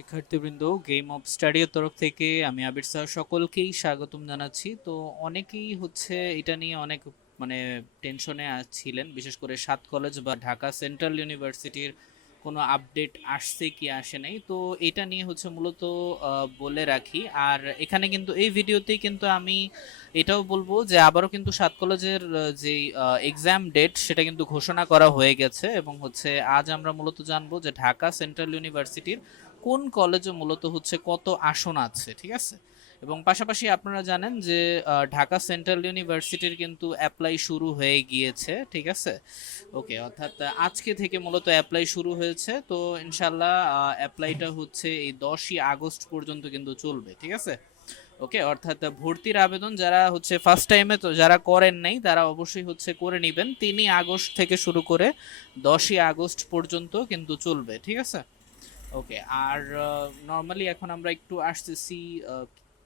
শিক্ষার্থীবৃন্দ, game of স্টাডির তরফ থেকে আমি আবির স্যার সকলকেই স্বাগতম জানাচ্ছি। তো অনেকেই হচ্ছে এটা নিয়ে অনেক মানে টেনশনে ছিলেন, বিশেষ করে সাত কলেজ বা ঢাকা সেন্ট্রাল ইউনিভার্সিটির কোনো আপডেট আসছে কি আসে নাই। তো এটা নিয়ে হচ্ছে মূলত বলে রাখি। আর এখানে কিন্তু এই ভিডিওতেই কিন্তু আমি এটাও বলবো যে আবারও কিন্তু সাত কলেজের যে এক্সাম ডেট সেটা কিন্তু ঘোষণা করা হয়ে গেছে, এবং হচ্ছে আজ আমরা মূলত জানবো যে ঢাকা সেন্ট্রাল ইউনিভার্সিটির কোন কলেজে মূলত হচ্ছে কত আসন আছে, ঠিক আছে। এবং পাশাপাশি আপনারা জানেন যে ঢাকা সেন্ট্রাল ইউনিভার্সিটির কিন্তু অ্যাপ্লাই শুরু হয়ে গিয়েছে, ঠিক আছে। ওকে, অর্থাৎ আজকে থেকে মূলত অ্যাপ্লাই শুরু হয়েছে। তো ইনশাল্লাহ অ্যাপ্লাইটা হচ্ছে এই 10ই আগস্ট পর্যন্ত কিন্তু চলবে, ঠিক আছে। ওকে, অর্থাৎ ভর্তির আবেদন যারা হচ্ছে ফার্স্ট টাইমে তো যারা করেন নাই তারা অবশ্যই হচ্ছে করে নেবেন। 3ই আগস্ট থেকে শুরু করে 10ই আগস্ট পর্যন্ত কিন্তু চলবে, ঠিক আছে। ওকে, আর নর্মালি এখন আমরা একটু আসতেছি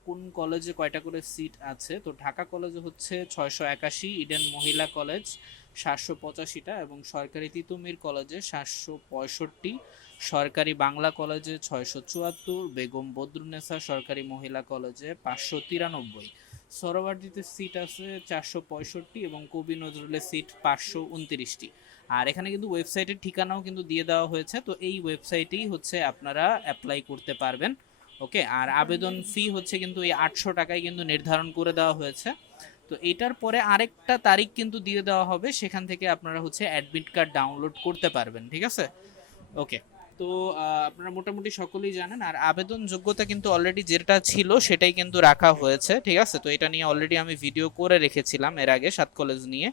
কোন কলেজে কয়টা করে সিট আছে। তো ঢাকা কলেজে হচ্ছে 681, ইডেন মহিলা কলেজ 785টা, এবং সরকারি তিতুমির কলেজে 765, সরকারি বাংলা কলেজে 674, বেগম বদরুন্নেসা সরকারি মহিলা কলেজে 593, সরোয়ার্দিতে সিট আছে 465, এবং কবি নজরুলের সিট 529টি। আর এখানে কিন্তু ওয়েবসাইটের ঠিকানাও কিন্তু দিয়ে দেওয়া হয়েছে, তো এই ওয়েবসাইটেই হচ্ছে আপনারা অ্যাপ্লাই করতে পারবেন। ওকে, আর আবেদন ফি হচ্ছে কিন্তু এই 800 টাকায় কিন্তু নির্ধারণ করে দেওয়া হয়েছে। তো এটার পরে আরেকটা তারিখ কিন্তু দিয়ে দেওয়া হবে, সেখান থেকে আপনারা হচ্ছে অ্যাডমিট কার্ড ডাউনলোড করতে পারবেন, ঠিক আছে। ওকে, তো আপনারা মোটামুটি সকলেই জানেন। আর আবেদন যোগ্যতা কিন্তু অলরেডি যেটা ছিল সেটাই কিন্তু রাখা হয়েছে, ঠিক আছে। তো এটা নিয়ে অলরেডি আমি ভিডিও করে রেখেছিলাম এর আগে সাত কলেজ নিয়ে।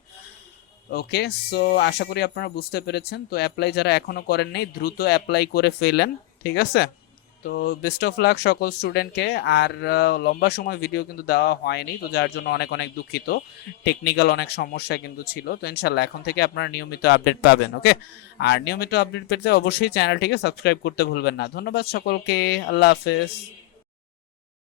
ওকে, সো আশা করি আপনারা বুঝতে পেরেছেন। তো অ্যাপ্লাই যারা এখনো করেন নাই দ্রুত অ্যাপ্লাই করে ফেলেন, ঠিক আছে। তো বেস্ট অফ লাক সকল স্টুডেন্টকে। আর লম্বা সময় ভিডিও কিন্তু দেওয়া হয়নি, তো যার জন্য অনেক অনেক দুঃখিত। টেকনিক্যাল অনেক সমস্যা কিন্তু ছিল। তো ইনশাল্লাহ এখন থেকে আপনারা নিয়মিত আপডেট পাবেন। ওকে, আর নিয়মিত আপডেট পেতে অবশ্যই চ্যানেলটিকে সাবস্ক্রাইব করতে ভুলবেন না। ধন্যবাদ সকলকে, আল্লাহ হাফেজ।